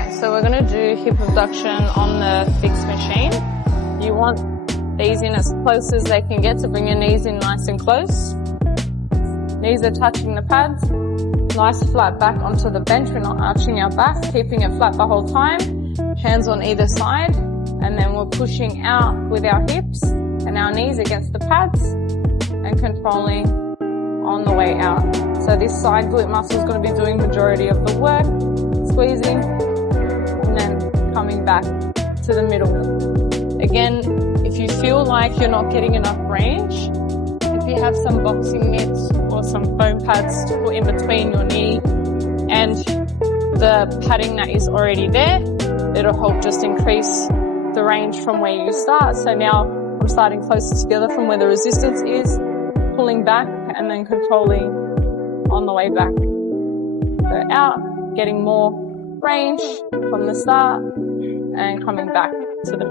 Alright, so we're going to do hip abduction on the fixed machine. You want these in as close as they can get, so bring your knees in nice and close. Knees are touching the pads. Nice flat back onto the bench. We're not arching our back, keeping it flat the whole time. Hands on either side. And then we're pushing out with our hips and our knees against the pads and controlling on the way out. So this side glute muscle is going to be doing majority of the work, squeezing and then coming back to the middle. Again, if you feel like you're not getting enough range, if you have some boxing mitts or some foam pads to put in between your knee and the padding that is already there, it'll help just increase the range from where you start. So now I'm starting closer together from where the resistance is, pulling back and then controlling on the way back. So out, getting more range from the start and coming back to the middle.